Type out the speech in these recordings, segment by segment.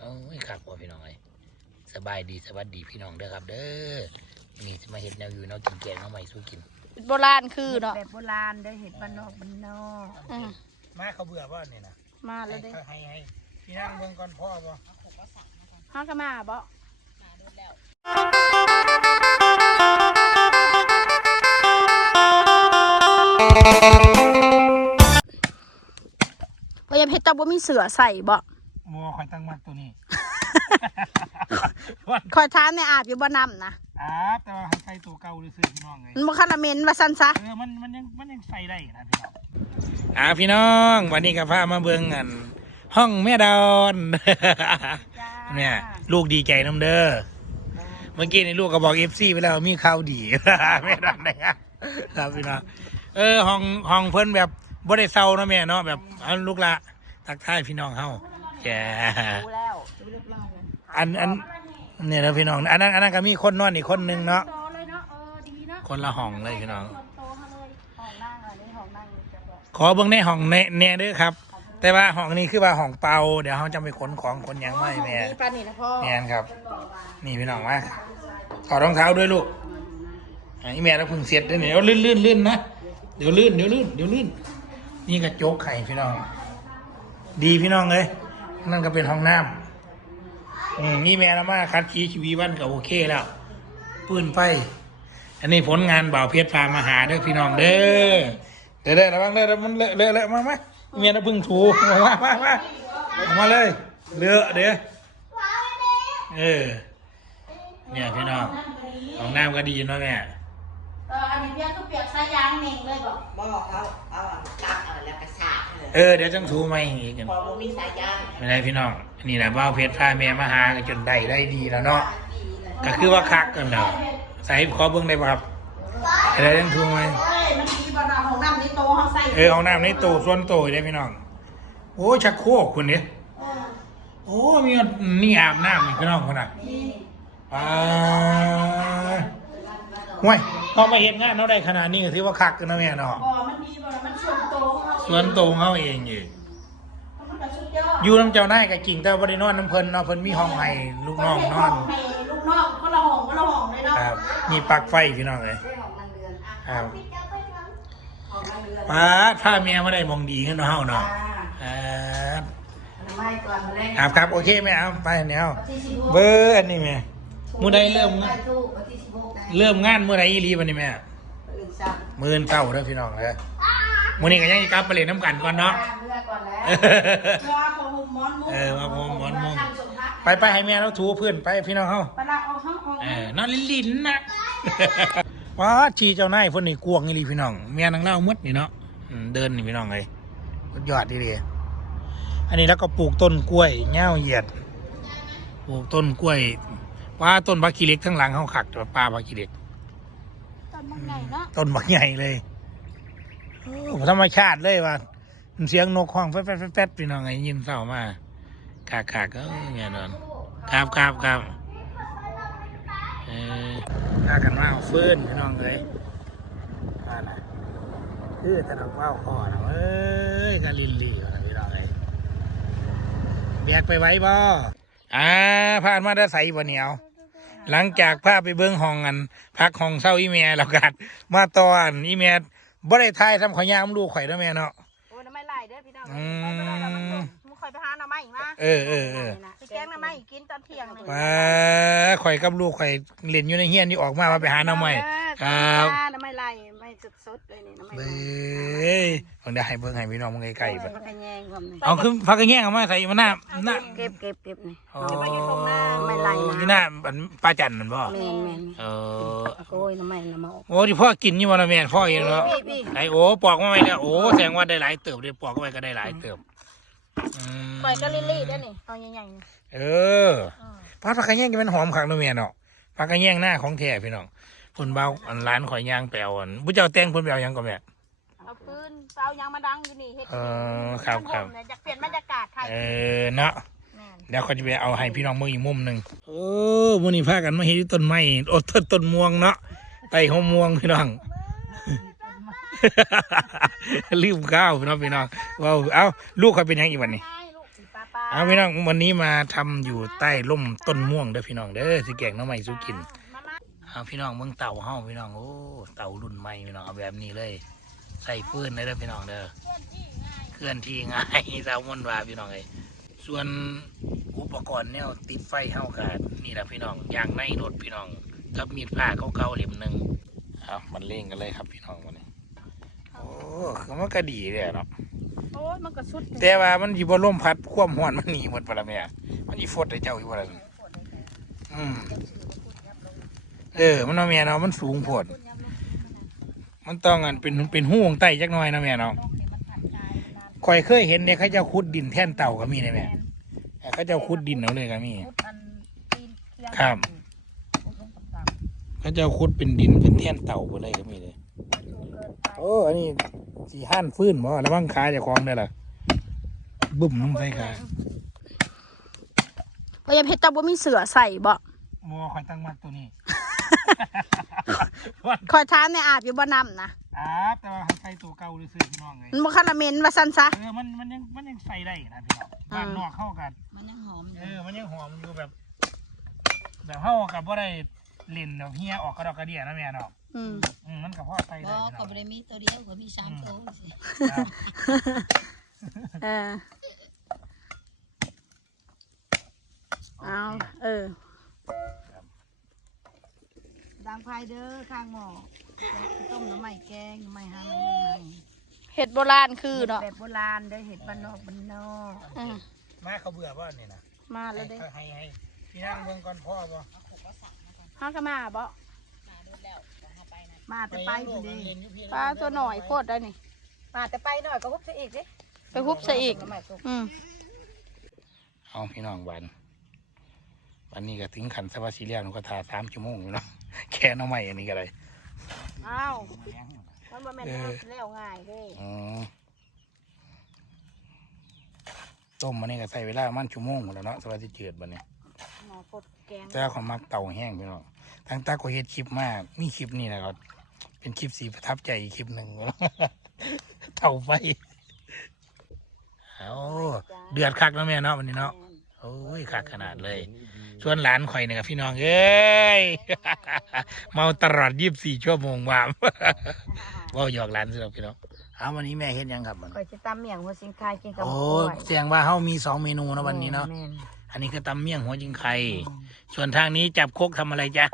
โอ้ยครับพ่อพี่น้องไอ้ยสบายดีสวัสดีพี่น้องเด้อครับ เด้อนี่จะมาเห็ดแนวอยู่เนาะกินแกงเนาะใหม่สู้กินโบราณคือเนาะแบบโบราณได้เห็ดบ้านนอกบ้านนอกอืมมาเขาเบื่อป่ะเนี่ยนะมาแล้วเด้ให้ให้พี่นั่งเบิ่งก่อนพ่อป่ะห้าก็มาบ่ว่ายังเพชรเจ้าบ่มีเสือใส่บ่ มัวคอยตั้งมักตัวนี้ คอยถามในอาบอยู่บ่นำนะอาบแต่ว่าให้ใส่ตัวเก่าหรือซื้อพี่น้องไงมันบ่คาราเมนว่าซั่นซะ เออมันมันยังมันยังใส่ได้นะพี่น้องอ่าพี่น้องวันนี้กับพามาเบิ่งกัน ห้องแม่ดอน เนี่ยลูกดีใจน้ำเด้อเมื่อกี้นี่ลูกก็บอกเอฟซีไปแล้วมีข่าวดี แม่ดอนนะครับครับพี่น้องเออห้องห้องเพิ่นแบบบ่ได้เศร้าเนาะแม่เนาะแบบเอาลูกละทักทายพี่น้องเฮา แกรู้แล้วอันอันเนี่ยนะพี่น้อง อันนั้นอันนั้นก็มีคนนอนอีกคนนึงเนาะโตเลยเนาะเออดีเนาะคนละห้องเลยพี่น้อง โตเฮาเลยห้องนั่งอันนี้ห้องนั่งจะบอกขอเบิ่งในห้องแน่แน่เด้อครับ แต่ว่าห้องนี้คือว่าห้องเปาเดี๋ยวเขาจะไปขนของขนหยังไม่แม่มีปานนี่นะพ่อแม่นครับ นี่พี่น้องมาถอดรองเท้าด้วยลูกอันนี้แม่เราเพิ่งเสร็จเด้อเนี่ยเดี๋ยวลื่นลื่นลื่นนะเดี๋ยวลื่นเดี๋ยวลื่นเดี๋ยวลื่นนี่กระจกไข่พี่น้อง ดีพี่น้องเลย นั่นก็เป็นห้องน้ำอืมนี่แม่เรามาคัดขี้ชีวีวันก็โอเคแล้วปืนไฟอันนี้ผลงานบ่าวเพชรพามาหาเด้อพี่น้องเด้อเด้อเด้อระวังเด้อมันเลอะเลอะเลอะมามาเมียเราพิ่งถูมามามามาออกมาเลยเลอะเด้อเออเนี่ยพี่น้องห้องน้ำก็ดีเนาะแม่ เอออันนี้เปียกก็เปียกสายยางเน่งเลยบอกบ่เอาเอาตักเอาแล้วก็สาดเลยเออเดี๋ยวจังถูไหมอีกกันพอบ่มีสายยางไม่ได้พี่น้องนี่แหละบ้าวเพชรพาแม่มาหาจนได้ได้ดีแล้วเนาะก็คือว่าคักกันแล้วใส่ขอเบิ้งได้ป่ะครับอะไรจังถูไหมเอ้ยมันดีบ่ดาห้องน้ำนี่โตเฮาใส่เออห้องน้ำในโตส่วนโตได้พี่น้อง โอ้ชักโครกคุณเนี่ยเออโอ้มีนี่อาบน้ำนี่พี่น้องคนน่ะนี่อ่าห่วย พอมาเห็นงานเราได้ขนาดนี้ก็ถือว่าคักกันนะแม่เนาะบ่มันดีบ่มันส่วนโตเฮาส่วนโตของเขาเองอยู่มันก็สุดยอดอยู่น้ำเจ้านายกับกิ่งแต่บ่ได้นอนน้ำเพิ่นเนาะเพิ่นมีห้องให้ลูกน้องนอนให้ลูกน้องคนละห้องคนละห้องเลยเนาะครับมีปลั๊กไฟพี่น้องเลย ได้ของนางเดือนอะครับ ของนางเดือนป้าดพาเมียมาได้มองดีขึ้นเนาะเฮาเนาะครับทำไมก่อนมาแรกครับครับโอเคแม่เอาไปแนววันที่สิบหกเบอร์อันนี้แม่ มื้อใดเริ่ม ไปทูกวันที่สิบหกได้เริ่มงานมื้อใดอีหลีบัดนี้แม่ตื่นสามมื้อเช้าเด้อพี่น้องเด้อมื้อนี้ก็ยังสิกลับไปเล่นน้ำกันก่อนเนาะ เมื่อก่อนแล้วว่าพอหุมมอนมุ้งเออว่าพอหุมมอนมุ้ง ทำสมพักไปไปให้แม่เราถูพื้นไปพี่น้องเฮาปลาเอาห้องเอาเออนอนลิ้นๆนะ ว้าชีเจ้านายเพิ่นนี่กวงอีหลีพี่น้องเมียนางเล่าหมดนี่เนาะอืมเดินนี่พี่น้องเลยสุดยอดดีเลยอันนี้แล้วก็ปลูกต้นกล้วยเง่าเหยียด ปลูกต้นกล้วย ว่าต้นบักกีเล็กทั้งหลังเขาขักตัวปลาบักกีเล็กตอนมันใหญ่เนาะต้นบักใหญ่เลยโอ้ธรรมชาติเลยว่าเสียงนกห้องแฟดแฟดแฟดแฟดพี่น้องไงยินเศร้ามากขากขากก็เงี้ยนอนครับครับครับเออพากันมาเอาฟืนพี่น้องเลยว่าน่ะคือแต่ดอกว่าวคอนะเอ้ยกะลินลี่วะนะพี่น้องเลยแบกไปไว้บ่อ่าผ่านมาได้ใส่บ่เหนียว หลังจากพาไปเบิ้งห้องกันพักห้องเศร้าอีเมียแล้วกันมาตอนอีเมียบ่ได้ทายทำขอยามลูกข่อยเด้อแม่เนาะโอ้ยน้ำไม่ไหลเด้อพี่น้องอืมไปบ่ได้แล้วมันส่งมึงคอยไปหาหน่อไม้อีกมาเออเออเออไปแกงหน่อไม้อีกกินตอนเที่ยงเลยว่าข่อยกับลูกข่อยเล่นอยู่ในเฮียนนี่ออกมาว่าไปหาหน้าใหม่ครับน้ำไม่ไหลไม่ สดๆเลยนี่น้ำไม่ไหลเบ้ยผมได้ให้เบิ่งให้พี่น้องมึงไกลๆไปมันก็แยงความนี่เอาคือพักกันแย่งเอามาใส่มาหน้าหน้าเก็บเก็บเก็บนี่โอ้จะไปอยู่ตรงหน้าไม่ไหลอยู่นะหน้าอันป้าจันนั่นบ่แมนแมนเออโอ้ยน้ำมันน้ำมันโอ้ที่พ่อกินอยู่บ่ล่ะแม่พ่อเองเนาะพี่พี่ไอโอ้ปอกมาไว้แล้วโอ้แสดงว่าได้หลายเติบได้ปอกไว้ก็ได้หลายเติบอืมปล่อยก็ลิลี่ได้นี่เอาใหญ่ๆนี่เออพักกันแย่งกันมันหอมคักเนาะแม่เนาะพักกันแย่งหน้าของแท้พี่น้อง เพิ่นเบาอันร้านข่อยย่างแปลวอันผู้เจ้าแต่งเพิ่นแปลวหยังก็แม่ เอาปืนเอายางมาดังอยู่นี่เฮ็ดเออครับครับมันหอมเนี่ยอยากเปลี่ยนบรรยากาศไทยเออเนาะแม่นเดี๋ยวเขาจะไปเอาให้พี่น้องเมืองอีกมุมหนึ่งโอ้วันนี้พากันมาเห็นต้นไม้โอ้ต้นต้นม่วงเนาะไต่หอมม่วงพี่น้องลืมข้าวพี่น้องพี่น้องว้าวเอ้าลูกเขาเป็นหยังอีกวันนี้ ง่ายลูกสีปลาปลาเอาพี่น้องวันนี้มาทำอยู่ใต้ร่มต้นม่วงเด้อพี่น้องเด้อสิแกงหน้องใหม่สู้กินมามา เอาพี่น้องเบิ่งเต่าเฮาพี่น้องโอ้เต่ารุ่นใหม่พี่น้องเอาแบบนี้เลย ใส่ฟืนเลยเด้อพี่น้องเด้อเคลื่อนที่ง่ายเต่ามนต์ว่าพี่น้องเอ้ยส่วนอุปกรณ์แนวติดไฟเฮากันี่แหละพี่น้องยางในรถพี่น้องกับมีดผ้าเก่าๆเล่มหนึ่งเอามันเล่งกันเลยครับพี่น้องวันนี้โอ้คือมันก็ดีเลยเนาะโอ้ยมันก็สุดแต่ว่ามันสิบ่ลมพัดความร้อนมันหนีหมดปะละแม่มันสิฟดให้เจ้าอยู่บ่ล่ะอืม เออ มันเนาะแม่เนาะมันสูงโพดมันต้องอันเป็นเป็นหูของไตจักหน่อยนะแม่เนาะข่อยเคยเห็นเนี่ยเขาเจ้าขุดดินแท่นเต่าก็มีนะแม่เขาเจ้าขุดดินเอาเลยก็มีครับเขาเจ้าขุดเป็นดินเป็นแท่นเต่าไปเลยก็มีเลยโอ้อันนี้สีห้านฟื้นบ่ระวังขาเจะคลองได้ล่ะบุ่มลงใส่ขาพยายามเฮ็ดจับว่ามีเสือใส่บ่มัวคอยตั้งมัดตัวนี้ คอยทานในอาบอยู่บ่น้ำนะอาบแต่ว่าใส่ตัวเก่าหรือซื้อพี่น้องเลยมันบ่คาราเมนว่าซั่นซะ เออมันมันยังมันยังใส่ได้นะพี่น้องบ้านนอกเข้ากัน มันยังหอมอเอยู่อมันยังหอมอยู่แบบ แบบเข้ากับว่าได้เล่นแบบเฮียออกกระดอกกระเดียนะแม่เนาะอืมอืมมันกับพ่อใส่บ่ได้พี่น้ก็อง บ่ได้มีตัวเดียวก็มีสามตัวสิครับเออเอาเออ ดังไฟเด้อข้างหม้อต้มน้ำใหม่แกงน้ำใหม่หามันเห็ดโบราณคือเนาะแบบโบราณเด้อเห็ดบ้านนอกบ้านนอกอืมมาเขาเบื่อป่ะนี่นะมาแล้วเด้ให้ให้ให้พี่นั่งเบิ่งก่อนพ่อป่ะฮากะมาบ่มาแต่ไปพอดีปลาตัวหน่อยโคตรได้นี่มาแต่ไปหน่อยก็ฮุบซะอีกสิไปฮุบซะอีกน้ำใหม่ก็อืมเอาพี่น้องวัน วันนี้ก็ถึงขันสวัสดิ์เลียหนูก็ทาสามชั่วโมงอยู่เนาะ แค่น้องใหม่อันนี้ก็เลยอ้าวมันบ่แม่นเอาแล้วง่ายเด้อืมต้มมันนี่ก็ใส่เวลามันชั่วโมงหมดแล้วเนาะสวัสดิ์เจืดบันนี้หมอกดแกงแต่ของมักเต่าแห้งพี่น้องทั้งตาก็เฮ็ดคลิปมากมีคลิปนี่นะครับเป็นคลิปสีประทับใจอีกคลิปหนึ่งเต่าไฟเอาเดือดคักแล้วแม่เนาะวันนี้เนาะโอ้ยคักขนาดเลย ส่วนหลานข่อยเนี่ยครับพี่น้องเอ้ยเมาตลอดยี่สิบสี่ชั่วโมงวามว่าหยอกหลานสิครับพี่น้องเอาวันนี้แม่เฮ็ดหยังครับมันก็จะตำเมี่ยงหัวสิงคายกินกับโอ้หมูกล้วยเสียงว่าเฮามีสองเมนูนะวันนี้เนาะแม่อันนี้คือตำเมี่ยงหัวจิงไข่ส่วนทางนี้จับโคกทำอะไรจ๊ะ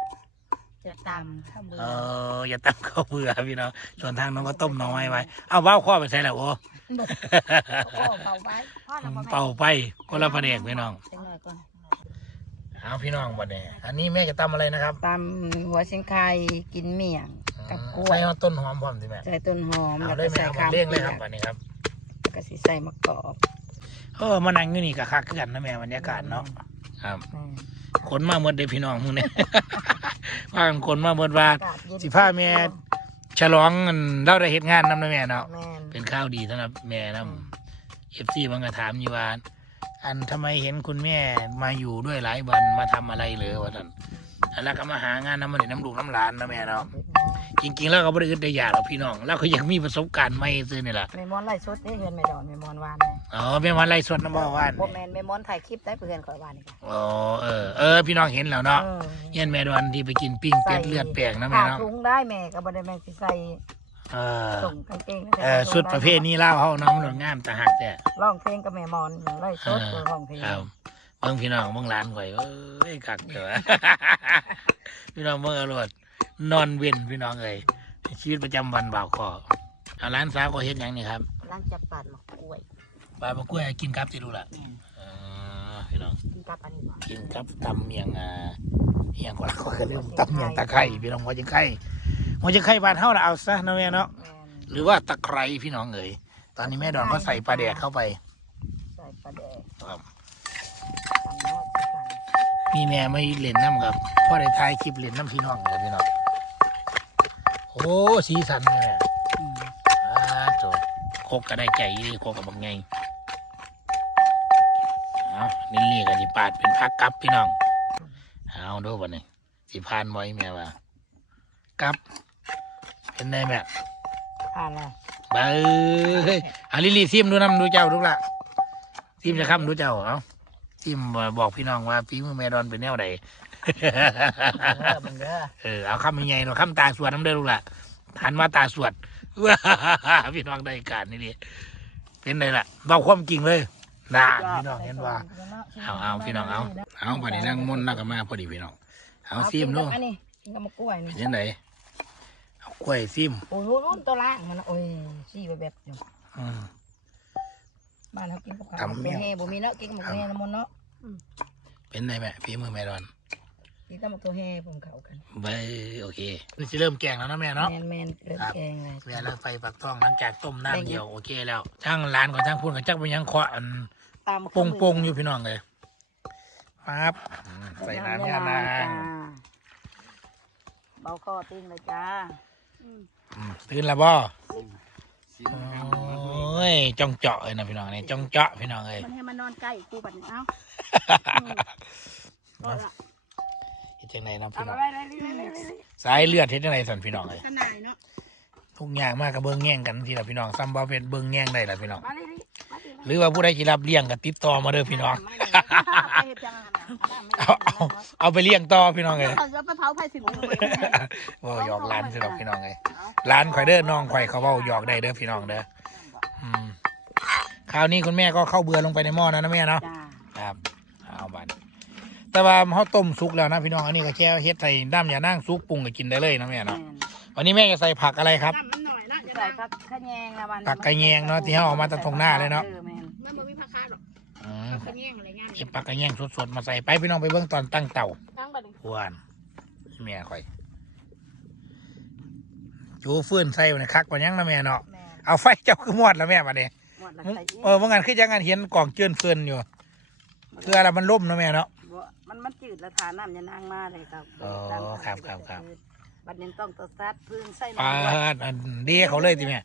จะตำข้าวเบื่เออออย่าตำข้าวเบื่อพี่น้องส่วนทางน้องก็ต้มหน้อยไว้เอาว้าวข้อไปใส่แล้วโอ้พ่อเป่าไว้พ่อทำไมเป่าไปคนละประเดกพี่น้อง เอาพี่น้องบัดนี้อันนี้แม่จะตำอะไรนะครับตำหัวสิงคายกินเมี่ยงกับกล้วยใส่ต้นหอมพร้อมสิแม่ใส่ต้นหอมเอาแล้วได้ก็ไหมใส่เอาข้าวเลี้ยงเลยเปียครับกวันนี้ครับก็สิใส่มะกอกเออมานั่งอยู่นี่กับคักคือกันนะแม่บรรยากาศเนาะครับแม่ขนมาเมื่อเดพี่น้องมึงเนี่ยว่ากันขนมาเมื่อว่าอากาศเย็นสิพาแม่ฉลองกันเราได้เห็นงานนำนะแม่เนาะแม่นเป็นข้าวดีสำหรับแม่นำเอฟซีบางกระถามอยู่ว่า อันทำไมเห็นคุณแม่มาอยู่ด้วยหลายวันมาทำอะไรเหรอวะท่านแล้วก็มาหางานน้ำมันน้ำลูกน้ำหลานนะแม่เนาะจริงๆแล้วก็บริอึดได้อยากหรอกพี่น้อง แล้วก็ยังมีประสบการณ์ไม่ซื้อนี่แหละแม่มอนไล่ชุดนี่เฮือนแม่ดอนแม่มอนวานนี่อ๋อแม่วันไรสดน้ำบ่อวานบ่แม่นแม่มอนถ่ายคลิปได้เพื่อนข่อยวานนี่ค่ะอ๋อเออเออพี่น้องเห็นแล้วเนาะเออเฮียนแม่ดวนที่ไปกินปิ้งเป็ดเลือดแปลงนะแม่ผ้าเนาะถุงได้แม่ก็บ่ได้แม่สิใส่ เออส่งกางเกงเออสุดประเภทนี้เล่าเขาน้องหนุนงามตาหักแต่ร้องเพลงกับแม่มอนไล่ชุดร้องเพลงครับเบิ่งพี่น้องเบิ่งร้านข่อยเอ้ยกักเถอะพี่น้องเบิ่งอรวดนอนเว้นพี่น้องเอ้ยชีวิตประจำวันบ่าวคอเอาร้านสาวก็เฮ็ดหยังนี่ครับร้านจับปาดหมกกล้วยปลาบะกล้วยกินกับสิรู้ล่ะเออพี่น้องกินกับอันนี้บ่กินกับตำเมียงอ่าเมียงก็ละก็เริ่มตำเมียงตะไคร้พี่น้องหัวจังไข่ หัวจังไข่บ้านเฮาน่ะเอาซะนะแม่เนาะแม่นหรือว่าตะไคร้พี่น้องเอ๋ยตอนนี้แม่ดอนก็ใส่ปลาแดกเข้าไปใส่ปลาแดกครับตำนอดใส่กันมีแม่ไม่เล่นน้ำกับพ่อได้ถ่ายคลิปเล่นน้ำพี่น้องเลยพี่น้องโอ้สีสันเลยแม่อืมอ่าโจโคกก็ได้ใจดีโคกกับบางไงเอานี่เรียกกันสิปาดเป็นพักกับพี่น้องเอาดูวันนี้สิพานไว้แม่ว่ากับ เป็นไงแม่ผ่านแล้วบ้าเอ้ยอาลิลี่ซิมดูน้ำดูเจ้าดูละซิซิมจะคำรู้เจ้าเอาซิมบอกพี่น้องว่าฝีมือแม่ดอนเป็นแนวใดเออมึงเด้อเออเอาคำยังไงเนาะคำตาสวดน้ำเด้อลูกล่ะหันมาตาสวดพี่น้องได้การนี่ดิเป็นไงล่ะเบาความจริงเลยน่าพี่น้องเห็นว่าเอาเอาพี่น้องเอาเอาบัดนี้นั่งมนต์นั่งกันมาพอดีพี่น้องเอาซิมดูดูอันนี้กินกับมะกล้วยนี่เป็นยังไงเอา กล้วยซิมโอ้ยรุ่นตัวล่างมันนะโอ้ยซี่ไปแบบอยู่อืม บ้านเขากินกับข้าวตำเมี่ตัยงวแห่บ่มีเนาะกินกับหมกตัวแห่น้ำมันเนาะเป็นไงแม่ฝีมือแม่ดอนกินกับหมกตัวแห่ผมเขากันไปโอเคนี่จะเริ่มแกงแล้วนะแม่เนาะ แมนแมนเริ่มแกงเลยแม่เริ่มไฟปักทองหลังจากต้มน้ำเดียวโอเคแล้วช่างร้านก่อนช่างพูดกับจักไปยังเคาะอันตามปงปงๆอยู่พี่น้องเลยปั๊บอืมใส่น้ำยานางเบาคอติ้งเลยจ้า ตื่นแล้วบ่โอ้ยจ้องเจาะเลยนะพี่น้องนี่จ้องเจาะพี่น้องเลยมันให้มันนอนใกล้กูบัดนี้เอ้าก็ละเฮ็ดจังไดนะเอาพี่น้องไปเลยเลยเลยเลยสายเลือดเฮ็ดจังไดสั่นพี่น้องเลยขนาดเนาะทุกอย่างมากกับเบิ้งแง่งกันทีละพี่น้องซ้ำบ่เป็นเบิ้งแง่งได้ละพี่น้อง มาเลยเลยมาเลยหรือว่าผู้ใดที่รับเลี้ยงก็ติดต่อมาเด้อพี่น้องไปเฮ็ดจังอะนะเอาเอาเอาไปเลี้ยงต่อพี่น้องเลยเอาจะไปเผาไผ่สิหนูเลยว่าหยอกร้านสิดอกพี่น้องเลยร้านข่อยเด้อน้องข่อยเขาเว้าหยอกได้เด้อพี่น้องเด้ออืมคราวนี้คุณแม่ก็เข้าเบื่อลงไปในหม้อนะนะแม่เนาะจ้าครับเอาบัดแต่ว่าเขาต้มสุกแล้วนะพี่น้องอันนี้ก็แค่เฮ็ดใส่น้ำอย่านั่งซุกปรุงก็กินได้เลยนะแม่แมเนาะนวันนี้แม่จะใส่ผักอะไรครับน้ำมันหน่อยนะอย่าใส่ใส่ผักขะแยงนะวันผักกระแยงเนาะที่เขาเอามาจากทงหน้าเลยเนาะออแม่นมันบ่มีผักคาหรอกอืมผักแง่งอะไรเงี้ยเก็บผักกระแยงสดๆมาใส่ไปพี่น้องไปเบิ่งตอนตั้งเตา ทั้งบัดนี้หวานแม่ข่อยจูฟื้นใส่ไว้ในคักปะยังนะแม่เนาะแม่นเอาไฟเจ้าคือมอดแล้วแม่มาเนี่ยหมดละใส่อีกเออเมื่อไงคือยังงานเห็นกล่องเจือนเฟือนอยู่เพื่ออะไรมันล่มนะแม่เนาะ บ่มันมันจืดแล้วทาน้ำยานางมาเลยครับอ๋อครับครับครับ บัดนี้ต้องตซัดพื้นใส่ปาน้ำด้วยดอันเดีเขาเลยทีแม่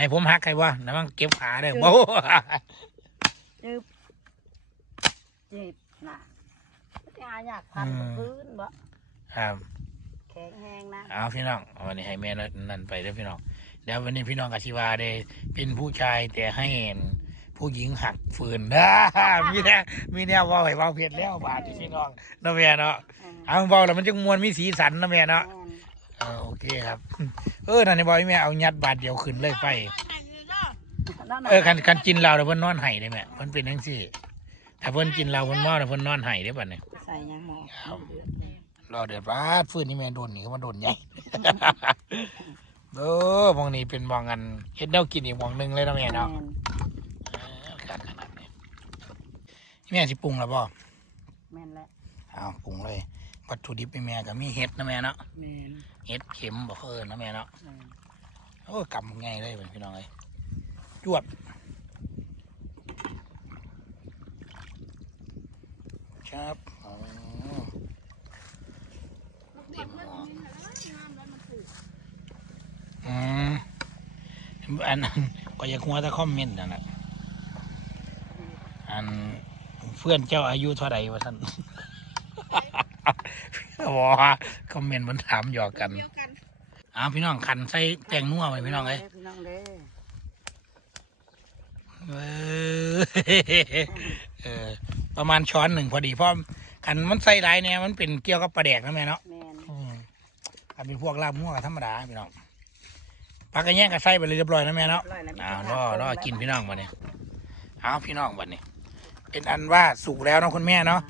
ให้ผมหักใครวะนะมันเก็บขาเด้อโบ้ จืบจีบน่ะไม่หาอยากพันพื้นบ่ครับแข็งแห้งนะเอาพี่น้องวันนี้ให้แม่นั่นไปเด้อพี่น้องเดี๋ยววันนี้พี่น้องกสิวาได้เป็นผู้ชายแต่ให้ผู้หญิงหักฟืนนะมีแนวมีแนวเว่าให้เว่าเพียรแล้วบาดนี้พี่น้องนะแม่เนาะเออเอาเบาแล้วมันจะมวนมีสีสันนะแม่เนาะแม่นเออโอเคครับ เออนั่นนี่บอยแม่เอายัดบาทเดียวขึ้นเลยไป นั่นน่ะเออกันกันกินเราแล้วเพิ่นนอนไห้ได้แม่เพิ่นเป็นจังซี่ ถ้าเพิ่นกินเราเพิ่นมอแล้วเพิ่นนอนไห้ได้บัดนี้ใส่ยังหมอรอเดือดบาดฟื้นนี่แม่โดนนี่ก็มาโดนใหญ่ เออมองนี่เป็นมองกันเฮ็ดแนวกินอีกมองหนึงเลยนะแม่แม่นเนาะเออการขนาดนี้แม่สิปรุงแล้วบ่แม่นแหละเอาปรุงเลย วัตถุดิบแม่ก็มีเห็ดนะแม่เนาะ แม่นเห็ดเข็มบ่เอิ้นนะแม่เนาะ แม่นโอ้กำง่ายเลยพี่น้องเอ้ย จวดครับอ๋อเต็มหม้ออืมอันนั้นก็อยากหัวแตะคอมเมนต์นั่นแหละอันเพื่อนเจ้าอายุเท่าไหร่วะท่านบอกว่าคอมเมนต์มันถามหยอกกันเดียวกันอ้าวพี่น้องคันใส่แป้งนัวไปพี่น้องเอ้ยพี่น้อง เด้อเออเออ ประมาณช้อนหนึ่งพอดีเพราะคันมันใส่หลายเนี่ยมันเป็นเกี่ยวกับปลาแดกนะแม่เนาะแม่นอืมอันเป็นพวกลาบมั่วกับธรรมดาพี่น้องปลากระแยงกับไส้ไปเลยเรียบร้อยนะแม่เนาะร้อยแล้วอ้าวรอรอกินพี่น้องบัดนี้อ้าวพี่น้องบัดนี้ เป็นอันว่าสุกแล้วเนาะคุณแม่เนาะ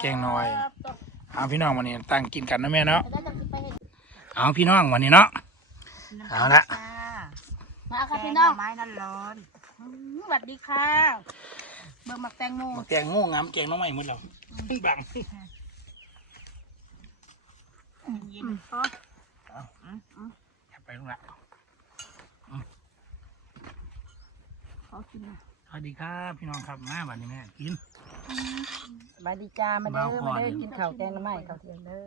แกงน้อยเอาพี่น้องวันนี้ตั้งกินกันนะแม่เนาะจะได้จะไปเห็นเอาพี่น้องวันนี้เนาะเอาละมาค่ะพี่น้องไม้นั่นร้อนอืมสวัสดีค่ะเบอร์หมักแตงโมแกงงูงามแกงน้องใหม่หมดแล้วบังยิอืนมพออย่าไปลูกละขอกินหน่อยสวัสดีครับพี่น้องครับมาวันนี้แม่กิน มาดีจ้ามาเด้อเบาก่มาอนเด้อกินข้าวแกงน้ำไม้ข้าวเทียมเด้อ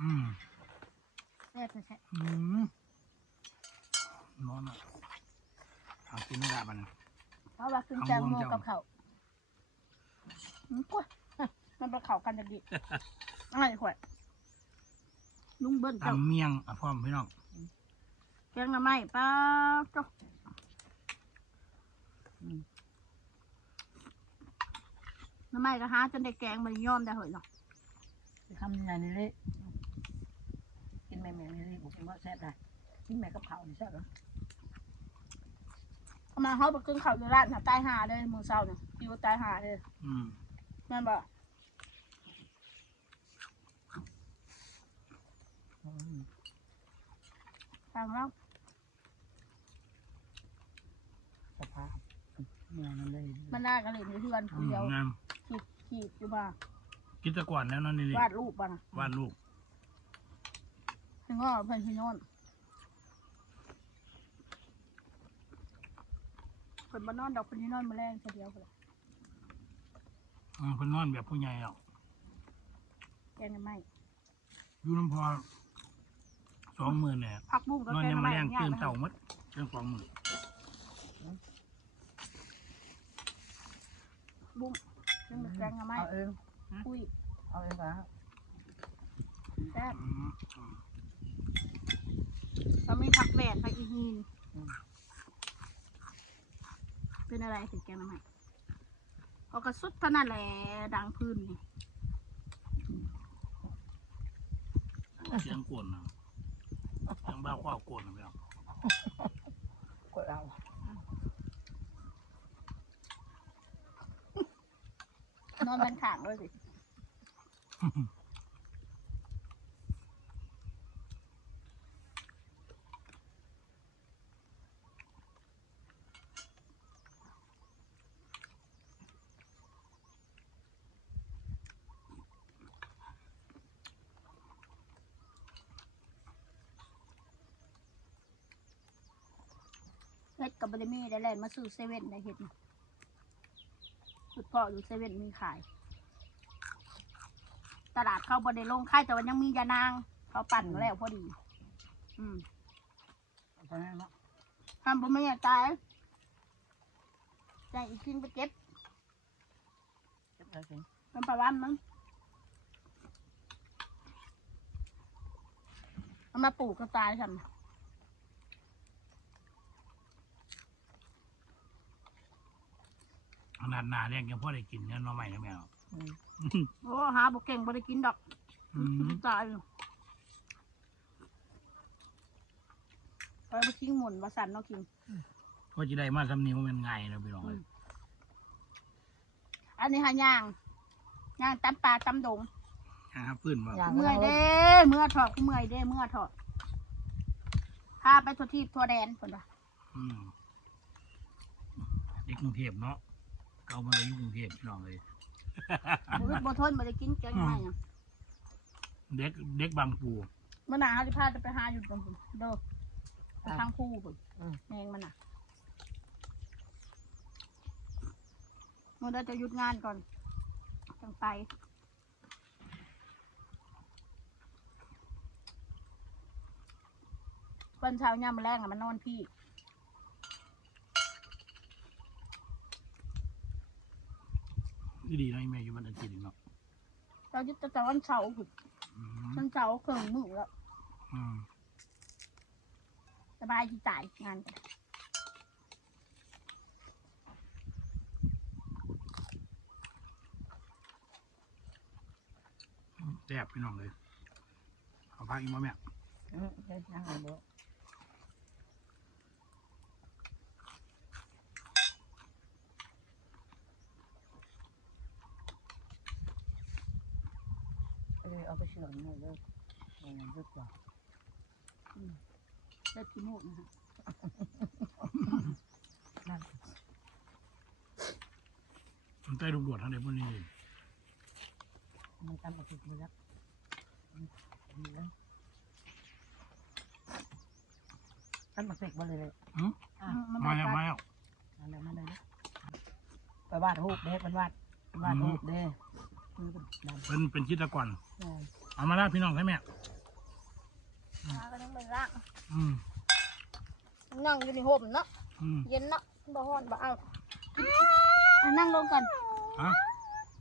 อืมแซ่บแท้อืมนอนอะเอากินไม่ได้บัดนๆเพราะว่าขึ้นแตงโมกับเขาวอืมกล้วยมันเป็นเขากันจะดีอะไรขวดลุงเบิ้ลเจ้าตำเมียงอะพร้อมพี่น้องแกงหน้ำไม้ป้าเจ้าห น้ำไม้ก็หาจนได้แกงมันย่อมได้เหรอเนาะทำยังไงนี่เลยกินแม่แม่นี่เลยบอกว่าแซ่บได้กินแม่กับข้าวนี่แซ่บเหรอเอามาเขาไปกินข้าวอยู่ร้านหาตายหาเลยมือเศร้าเนี่ยอยู่ตายหาเลยอืมแม่นบอกอืมทางเราสภาพเมืองนั่นเลยมันน่ากันเลยอยู่ที่วันอืคนมเดียวงาม ขีดขีดอยู่มากินแตะก่อนแล้วเนั่นนี่วาดรูปป่ะนะวาดรูปถึงก็เพิ่นพี่โน่นเพิ่นมานอนดอกเพิ่นที่นอนมาแรงคนเดียวเลยอืมเพิ่นนอนแบบผู้ใหญ่หรอกแกงไม่อยู่น้ำพอสองหมื่นเนี่ยพักบุ้งก็นอนแกงยังมาไม่แรงง่ายตื่นนะเต่าหมดเรื่องสองหมื่นบุ้ง ยังแกงไม่เอาเองคุยเอาเองครับแซ่บอืมแล้วมีผักแหวนผักอีฮีนเป็นอะไรถึงแกงไม่เอากระสุดเท่านั้นแหละดังพื้นนี่เสียงกวนนะเสียงบ้าข้าวกวนนะพี่น้อง กดเรา นอนบันขางเลยสิเฮ็ดกับบะหมี่ได้แลนมาซื้อเซเว่นได้เฮ็ด นี่สุดพ่ออยู่เซเว่นมีขาย ตลาดเข้าบริลงค่ายแต่ว่ายังมียานาง เขาปั่นมาแล้วพอดี อืมตอนนั้นเนาะทำบ่ไม่อยากตายใจอีกทิ้งไปเก็บเก็บเอาเองมันประวันมั้งเอามาปลูกก็ตายทำ ขนาดหนาแรงยังพ่อได้กินเนี่ยหน้องใหม่นะแม่อืมโอ้หาบุกเก่งบ่ได้กินดอกอืมตายอยู่ไปไปทิ้งหมุนวาสันเนาะคิง ก็จะได้มาทำนี้ว่ามันง่ายนะพี่น้องเลยอันนี้หาย่างย่างตำปลาตำดงนะครับพื้นว่าอย่างเมื่อยเด้เด้เมื่อถอดเมื่อยเด้เมื่อถอดพาไปทัวทีทัวแดนคนละอืมเด็กกรุงเทพเนาะ เก่ามาเลยอยุ่กรุงเทพพี่น้องเลยบุรุษบ่ทนบ่ได้กินแกงไม่อะเด็กเด็กบางปูเมื่อหนาเขาจะพาจะไปหาอยู่ตรงพุ่นเด้อไปทางผู้พุ่นแมงมันอะเมื่อเราจะหยุดงานก่อนจังไปวันเช้าย่ามมาแรงอะมันนอนพี่ นี่ดีนะแม่อยู่วันอาทิตย์นี่เนาะเราจะจะวันเสาร์พุ่นอืมวันเสาร์เครื่องมือแล้วอืมสบายที่จ่ายงานกันแซ่บพี่น้องเลยเอาพักอีกมั้ยแม่อืมเฮ็ดยังไงบ่ เอาไปเชื่อมนี่เลยเออยุดก่อนเล็ดขี้มูกนะฮะนั่นมันใต้ลูกดวดทางใดพวกนี้มันทำมาถึงมือแล้วนี่เลยท่านมาเสกมาเลยเลยอืมอะมันมามาแล้วมาแล้วมาเลยมาเลยนะไปวาดรูปเด้เป็นวาดวาดรูปเด้มือ เป็นดำเป็นเป็นจิตรกรใช่เอามาแล้วพี่น้องใช่ไหมมาก็ยังเป็นร่างอืมนั่งอยู่ในห่มเนาะอืมเย็นเนาะบ่ฮ้อนบ่เอาอะนั่งลงก่อนฮะ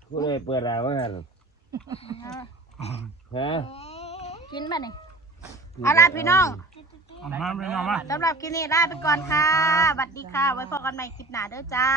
กูเลยเปิดร้านว่างั้นอะฮะกินมานี่เอาล่ะพี่น้องเอามาพี่น้องมาสำหรับคลิปนี้ลาไปก่อนค่ะสวัสดีค่ะ ไว้พบกันใหม่คลิปหน้าเด้อจ้า